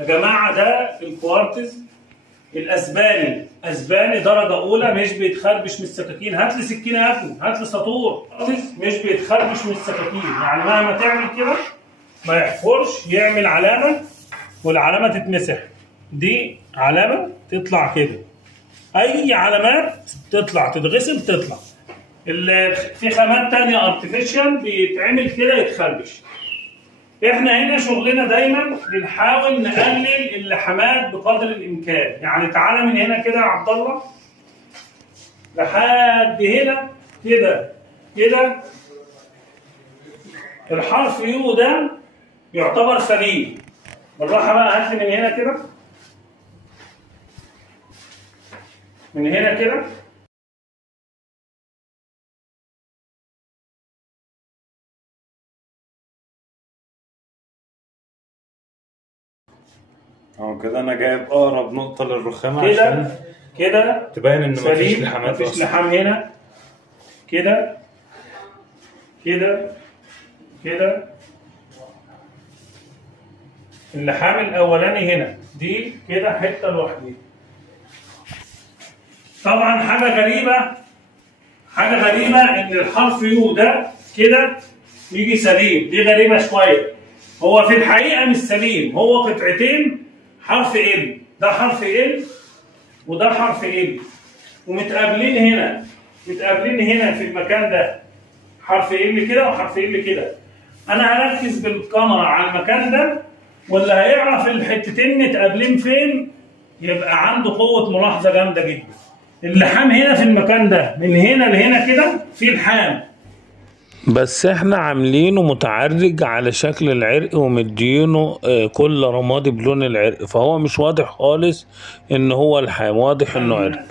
يا جماعه ده الكوارتز الاسباني، اسباني درجه اولى، مش بيتخربش من السكاكين. هات لي سكينه يا ابني، هات لي ساطور. مش بيتخربش من السكاكين، يعني مهما تعمل كده ما يحفرش، يعمل علامه والعلامه تتمسح. دي علامه تطلع كده، اي علامات تطلع تتغسل تطلع. في خامات تانية ارتفيشال بيتعمل كده يتخربش. احنا هنا شغلنا دايما بنحاول نقلل اللحمات بقدر الامكان. يعني تعالى من هنا كده يا عبد الله لحد هنا كده كده، الحرف يو ده يعتبر سليم. بالراحه بقى، هات لي من هنا كده، من هنا كده كده انا جايب اقرب نقطه للرخامه كده عشان كده تبين ان مفيش لحمات، مفيش لحام هنا. كده كده كده، اللحام الاولاني هنا دي كده حته لوحدها. طبعا حاجه غريبه ان الحرف يو ده كده يجي سليم، دي غريبه شويه. هو في الحقيقه مش سليم، هو قطعتين حرف ال، ده حرف ال وده حرف ال، ومتقابلين هنا، في المكان ده حرف ال كده وحرف ال كده. انا هركز بالكاميرا على المكان ده، واللي هيعرف الحتتين متقابلين فين يبقى عنده قوه ملاحظه جامده جدا. اللحام هنا في المكان ده، من هنا لهنا كده في لحام، بس احنا عاملينه متعرج على شكل العرق ومدينه كل رمادي بلون العرق، فهو مش واضح خالص ان هو لحام، واضح انه عرق.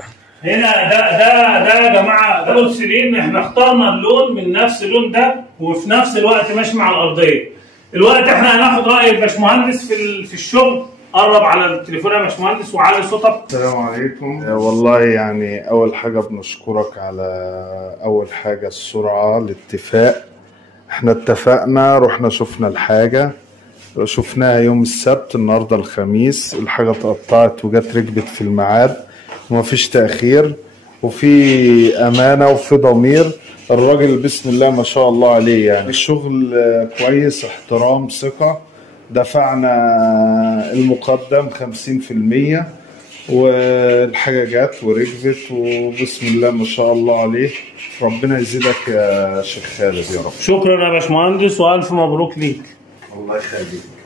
هنا ده يا جماعه ده بورسلين. احنا اخترنا اللون من نفس اللون ده وفي نفس الوقت ماشي مع الارضيه. الوقت احنا هناخد راي الباشمهندس في الشغل. قرب على التليفون يا باشمهندس وعلي صوتك. السلام عليكم. والله يعني اول حاجه بنشكرك على اول حاجه السرعه، الاتفاق. احنا اتفقنا، رحنا شفنا الحاجه، شفناها يوم السبت، النهارده الخميس، الحاجه اتقطعت وجت ركبت في الميعاد ومفيش تاخير، وفي امانه وفي ضمير. الراجل بسم الله ما شاء الله عليه، يعني الشغل كويس، احترام، ثقه. دفعنا المقدم 50% والحاجة جت وركبت، وبسم الله ما شاء الله عليه. ربنا يزيدك يا شيخ خالد يا رب. شكرا يا باشمهندس والف مبروك ليك. الله يخليك.